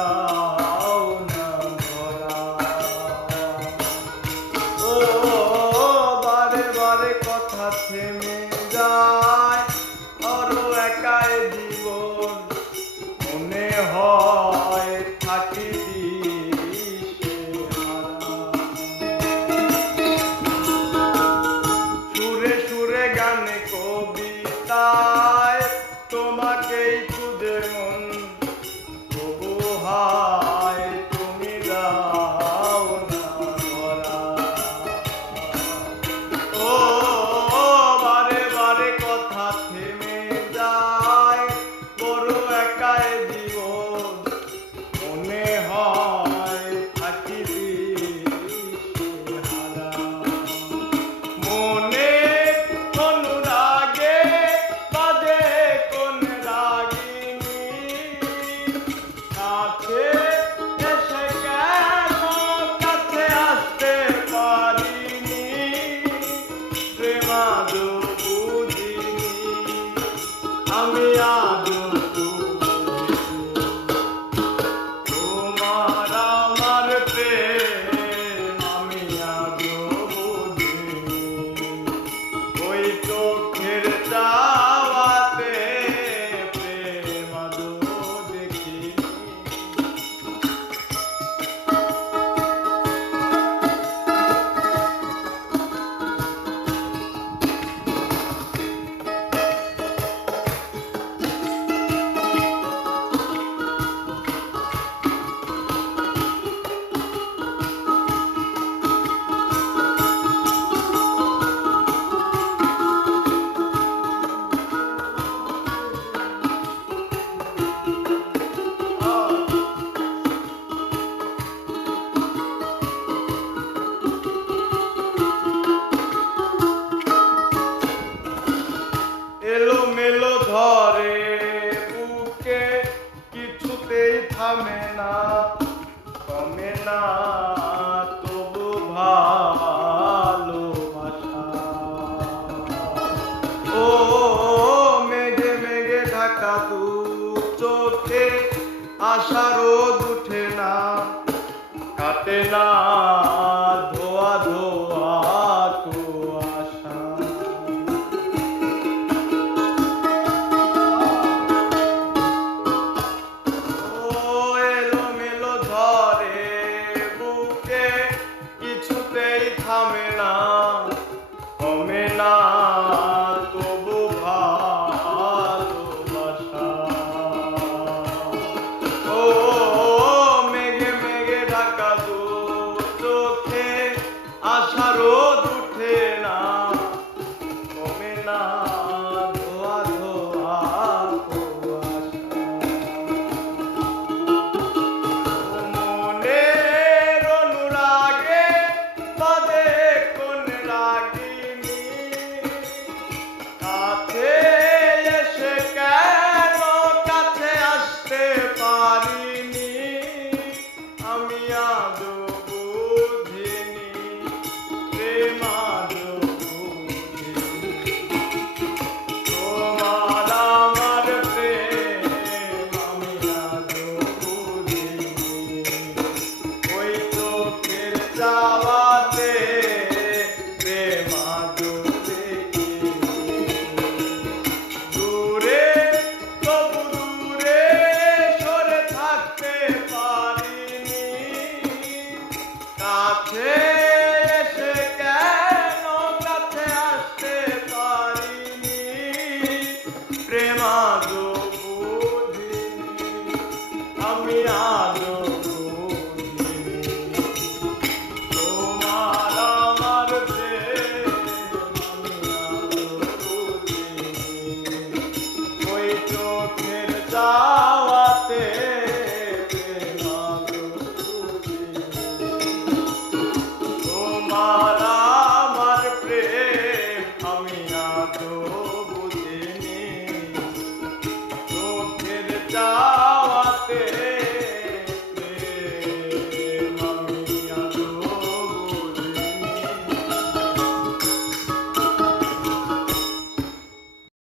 দাও না ধরা। ও বারে বারে কথা থেমে যায়, আরো একাই জীবন মনে হয় থাকি দিশেহারা। সুরে সুরে গানে কবিতায় তোমাকেই খুঁজে মন, তবু হায় তুমি দাও না ধরা। ও বারে বারে কথা থেমে যায়, বড় একাই জীবন মনে হয় থাকি দিশেহারা। মনে অনুরাগে বাজে কোন রাগিনী, কাছে এসে কেন কাছে আসতে পারিনি, প্রেমাদো বুঝিনি আমি আদৌ তোমার আমার প্রেম আমি আদৌ বুঝিনি, ওই চোখের চাওয়াতে প্রেম আদৌ দেখিনি। এলোমেলো ধরে বুকে কিছুতেই থামে না, কমে না তবু ভালোবাসা। ও মেঘে মেঘে ঢাকা দু চোখে আশার রোদ উঠে না, কাটে না ধোয়া ধোয়া কুয়াশা। কিছুতেই থামে না, কমে না তবু ভালোবাসা। ও মেঘে মেঘে ঢাকা দু চোখে আশার রোদ উঠে না, কমে না ধোয়া ধোয়া কুয়াশা। মনের অনুরাগে বাজে কোন রাগিনী, কাছে এসে কেন কাছে আসতে পারিনি, আমি আদৌ বুঝিনি, প্রেম আদৌ বুঝিনি, তোমার আমার প্রেম আমি আদৌ বুঝিনি, ওই চোখের চাওয়াতে প্রেম আদৌ দেখিনি। দূরে তবু দূরে সরে থাকতে পারিনি, কাছে এসে কেন কাছে আসতে পারিনি, প্রেম আদৌ বুঝিনি আমি